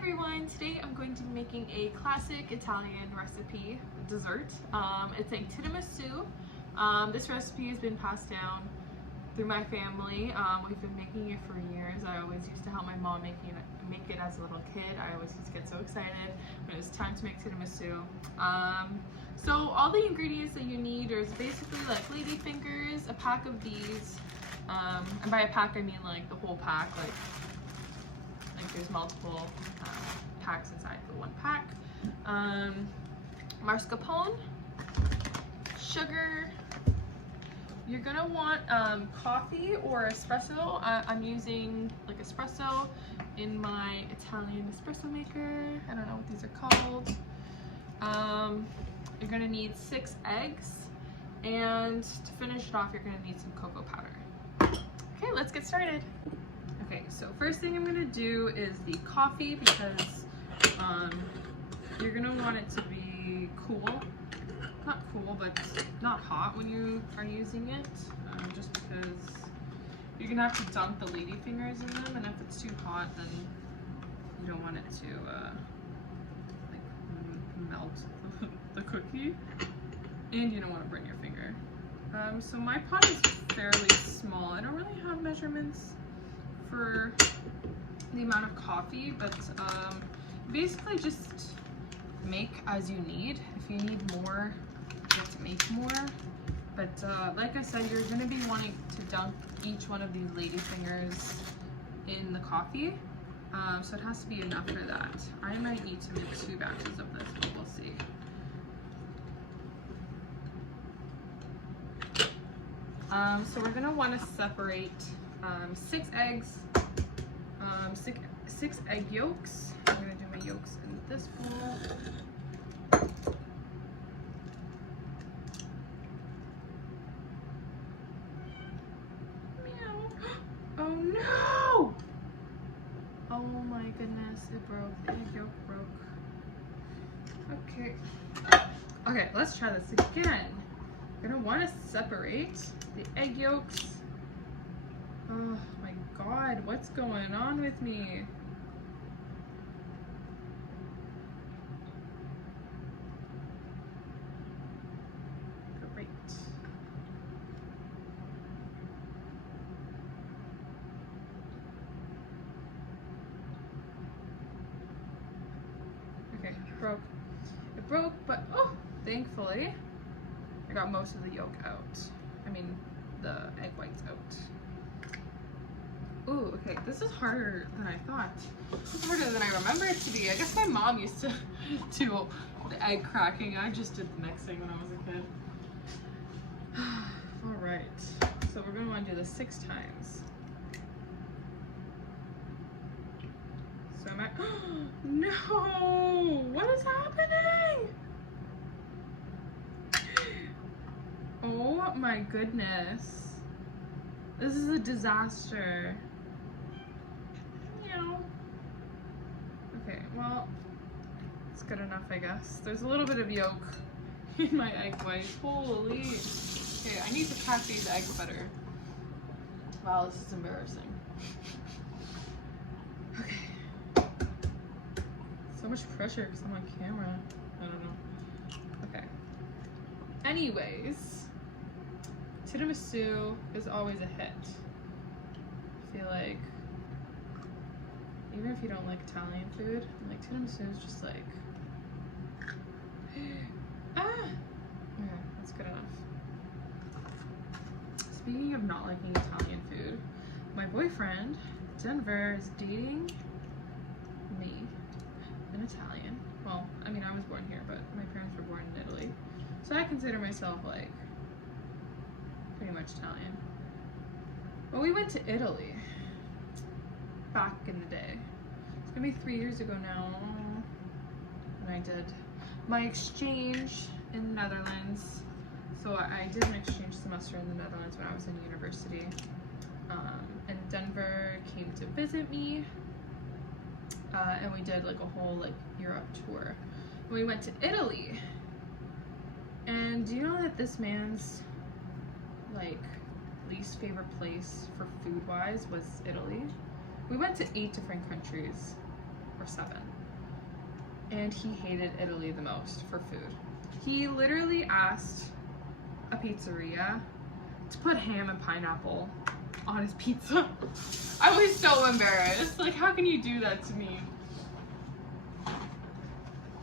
everyone, today I'm going to be making a classic Italian recipe dessert. It's a tiramisu. This recipe has been passed down through my family. We've been making it for years. I always used to help my mom make it as a little kid. I always used to get so excited when it was time to make tiramisu. So all the ingredients that you need is basically like lady fingers, a pack of these, and by a pack I mean like the whole pack, like there's multiple packs inside the one pack. Marscapone, sugar. You're gonna want coffee or espresso. I'm using like espresso in my Italian espresso maker. I don't know what these are called. You're gonna need 6 eggs, and to finish it off, you're gonna need some cocoa powder. Okay, let's get started. Okay, so first thing I'm gonna do is the coffee because you're gonna want it to be cool. Not cool, but not hot when you are using it, just because you're gonna have to dunk the lady fingers in them, and if it's too hot, then you don't want it to like melt the cookie, and you don't want to burn your finger. So my pot is fairly small. I don't really have measurements for the amount of coffee, but basically just make as you need. If you need more, you have to make more. But like I said, you're going to be wanting to dunk each one of these lady fingers in the coffee. So it has to be enough for that. I might need to make 2 batches of this, but we'll see. So we're going to want to separate 6 eggs, 6 egg yolks. I'm going to do my yolks in this bowl. Oh no! Oh my goodness, it broke. The egg yolk broke. Okay. Okay, let's try this again. You're gonna want to separate the egg yolks. Oh my god, what's going on with me? Great. Okay, it broke. It broke, but oh, thankfully, I got most of the yolk out. I mean, the egg whites out. Ooh, okay, this is harder than I thought. This is harder than I remember it to be. I guess my mom used to do the egg cracking. I just did the mixing when I was a kid. All right, so we're gonna want to do this 6 times. So I'm at, no, what is happening? Oh my goodness. This is a disaster. Okay, well, it's good enough, I guess. There's a little bit of yolk in my egg white. Holy. Okay, I need to pack these eggs better. Wow, this is embarrassing. Okay. So much pressure because I'm on camera. I don't know. Okay. Anyways, tiramisu is always a hit. I feel like even if you don't like Italian food, like tiramisu is just like okay, that's good enough. Speaking of not liking Italian food, my boyfriend Denver is dating me, an Italian. Well, I mean, I was born here, but my parents were born in Italy. So I consider myself like pretty much Italian. But we went to Italy back in the day. It's gonna be 3 years ago now when I did my exchange in the Netherlands. So I did an exchange semester in the Netherlands when I was in university. And Denver came to visit me. And we did like a whole like Europe tour. We went to Italy. And do you know that this man's like least favorite place for food wise was Italy? We went to 8 different countries. or 7. And he hated Italy the most for food. He literally asked a pizzeria to put ham and pineapple on his pizza. I was so embarrassed. Like, how can you do that to me?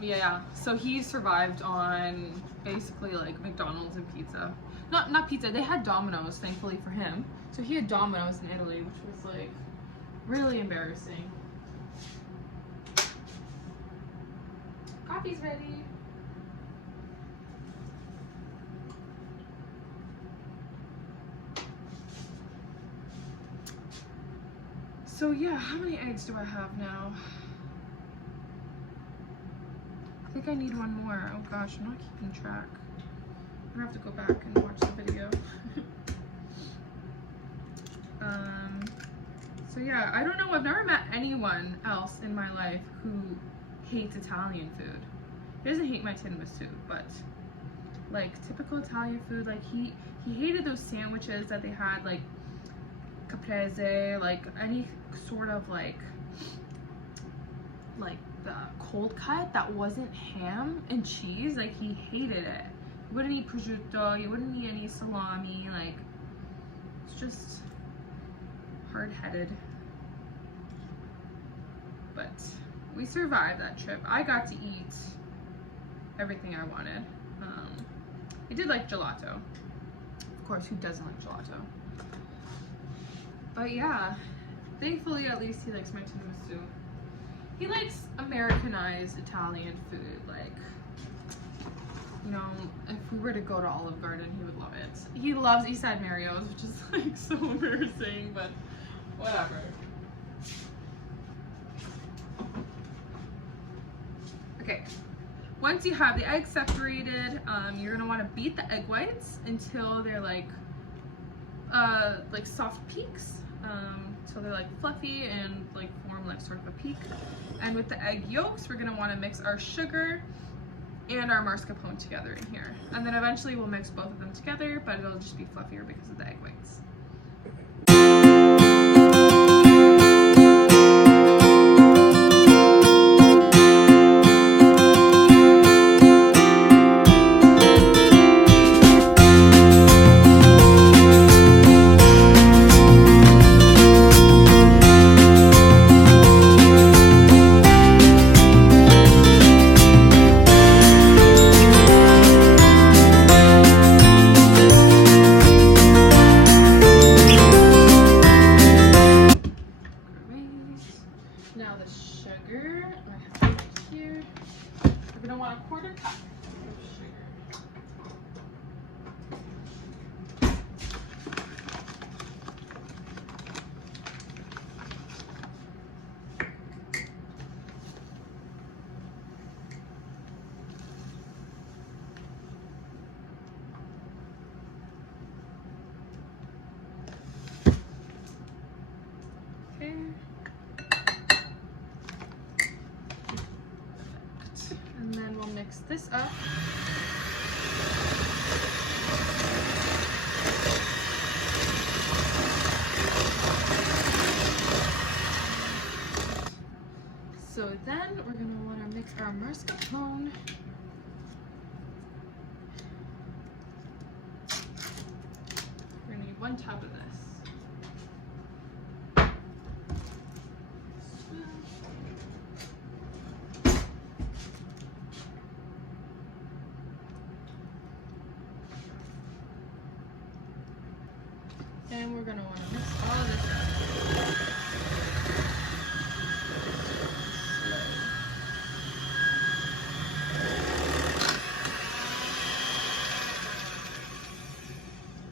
Yeah, so he survived on basically like McDonald's and pizza. Not pizza, they had Domino's, thankfully for him. So he had Domino's in Italy, which was like really embarrassing. Coffee's ready. So yeah, how many eggs do I have now? I think I need one more. Oh gosh, I'm not keeping track. I'm gonna have to go back and watch the video. So yeah, I don't know. I've never met anyone else in my life who hates Italian food. He doesn't hate my tiramisu, but like typical Italian food, like he hated those sandwiches that they had, like caprese, like any sort of like the cold cut that wasn't ham and cheese. Like he hated it. He wouldn't eat prosciutto, he wouldn't eat any salami. Like, it's just hard-headed. But we survived that trip. I got to eat everything I wanted. I did like gelato. Of course, who doesn't like gelato? But yeah, thankfully at least he likes my tiramisu. He likes Americanized Italian food. Like, you know, if we were to go to Olive Garden, he would love it. He loves East Side Mario's, which is like so embarrassing, but whatever. Okay, once you have the eggs separated, you're gonna want to beat the egg whites until they're like soft peaks, so they're like fluffy and like form like sort of a peak. And with the egg yolks, we're gonna want to mix our sugar and our mascarpone together in here, and then eventually we'll mix both of them together, but it'll just be fluffier because of the egg whites. Now the sugar, I have it here. We're gonna want a 1/4 cup of sugar. Okay. And then we'll mix this up. So then we're gonna want to mix our mascarpone. We're gonna need 1 tub of this. And we're gonna want to mix all this up.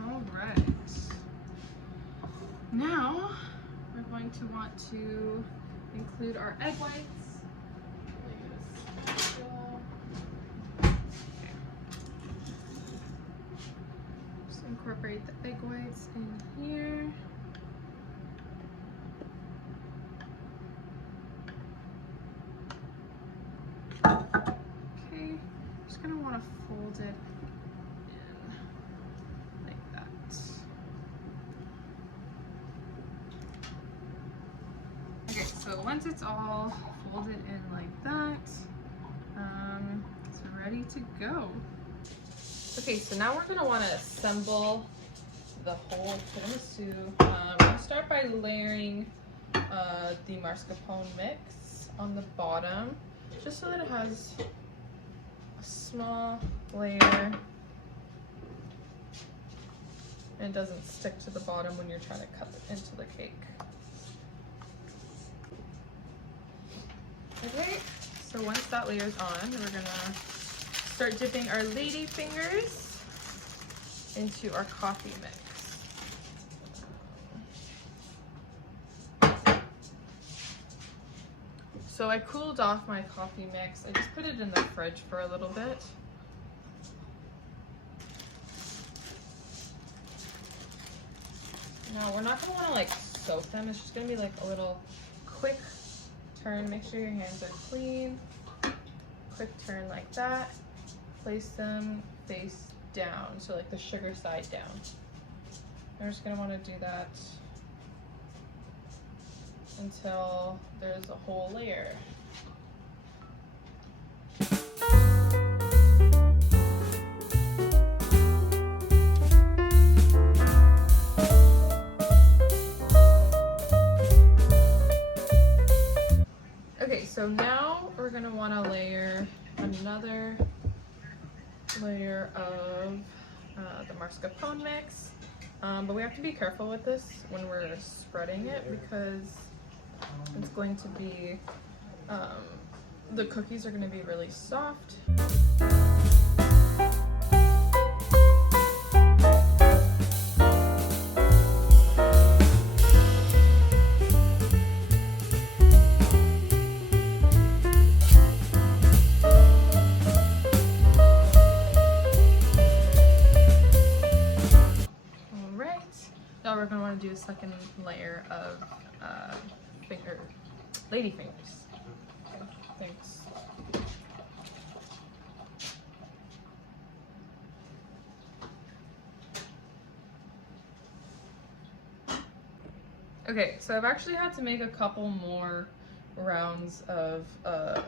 All right. Now we're going to want to include our egg whites. Incorporate the egg whites in here. Okay, just gonna want to fold it in like that. Okay, so once it's all folded in like that, it's ready to go. Okay, so now we're gonna wanna assemble the whole tiramisu. We're gonna start by layering the mascarpone mix on the bottom, just so that it has a small layer and it doesn't stick to the bottom when you're trying to cut it into the cake. Okay, so once that layer's on, we're gonna start dipping our lady fingers into our coffee mix. So I cooled off my coffee mix. I just put it in the fridge for a little bit. Now we're not gonna wanna like soak them. It's just gonna be like a little quick turn. Make sure your hands are clean. Quick turn like that. Place them face down, so like the sugar side down. We're just gonna wanna do that until there's a whole layer. Okay, so now we're gonna wanna layer another layer of the mascarpone mix. But we have to be careful with this when we're spreading it because it's going to be, the cookies are going to be really soft. Now we're going to want to do a second layer of lady fingers. Okay, thanks. Okay, so I've actually had to make a couple more rounds of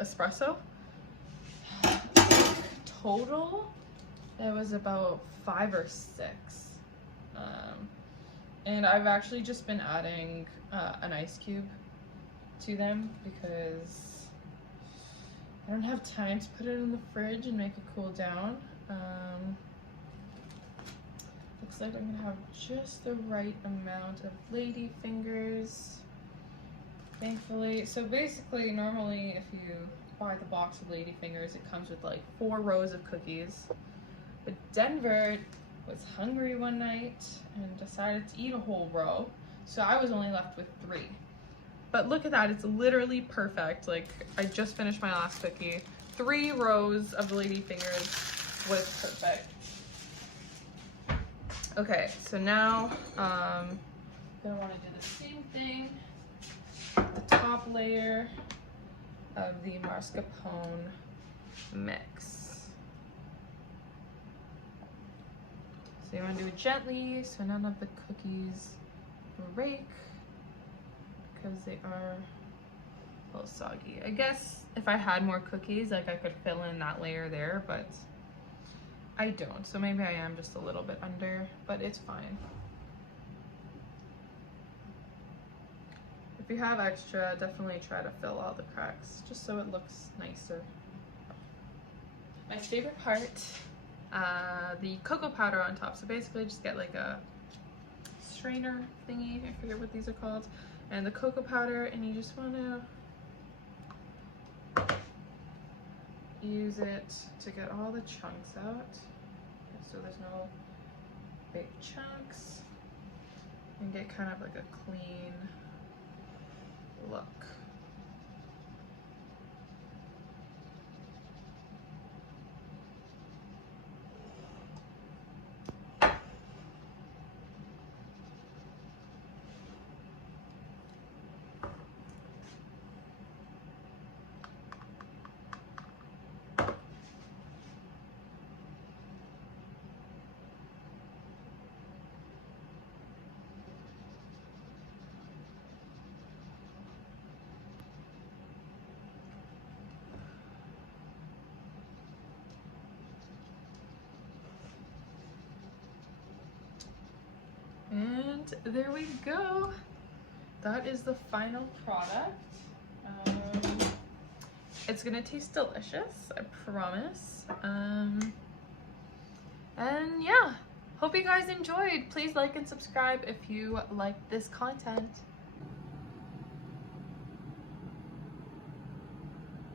espresso. Total, it was about 5 or 6. And I've actually just been adding an ice cube to them because I don't have time to put it in the fridge and make it cool down. Looks like I'm gonna have just the right amount of lady fingers, thankfully. So basically, normally if you buy the box of lady fingers, it comes with like 4 rows of cookies. But Denver was hungry one night and decided to eat a whole row, so I was only left with 3. But look at that, it's literally perfect. Like, I just finished my last cookie. 3 rows of the lady fingers was perfect. Okay, so now I'm gonna want to do the same thing. The top layer of the mascarpone mix. So you want to do it gently so none of the cookies break because they are a little soggy. I guess if I had more cookies, like I could fill in that layer there, but I don't. So maybe I am just a little bit under, but it's fine. If you have extra, definitely try to fill all the cracks just so it looks nicer. My favorite part, the cocoa powder on top. So basically just get like a strainer thingy, I forget what these are called, and the cocoa powder, and you just want to use it to get all the chunks out so there's no big chunks, and get kind of like a clean look. And there we go. That is the final product. It's gonna taste delicious, I promise. And yeah, hope you guys enjoyed. Please like and subscribe if you like this content.